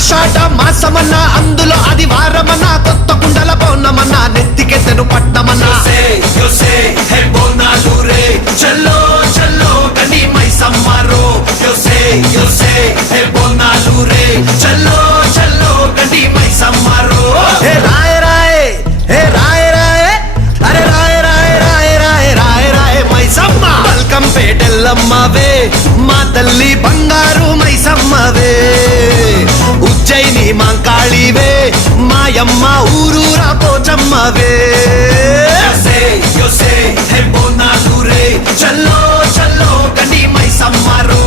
ఆషాఢ మాసమన్న అందులో అది వారమన్న కొత్త కుండల పౌర్ణమన్న నెత్తికెత్తెను పట్టమన్న చల్లో చల్లో కని మైసమ్మరో బోనాలు రే చల్లో చల్లో కని మైసమ్మరో హే రాయ రాయ హే రాయ రాయ అరే రాయ రాయ రాయ రాయ రాయ రాయ మైసమ్మ బల్కం పేటెల్లమ్మవే మా తల్లి బంగారు మైసమ్మవే ఉజ్జయిని మాంకాళివే మాయమ్మ ఊరూరా పోచమ్మవే బోనాలు రే చల్లో చల్లో కని మైసమ్మరో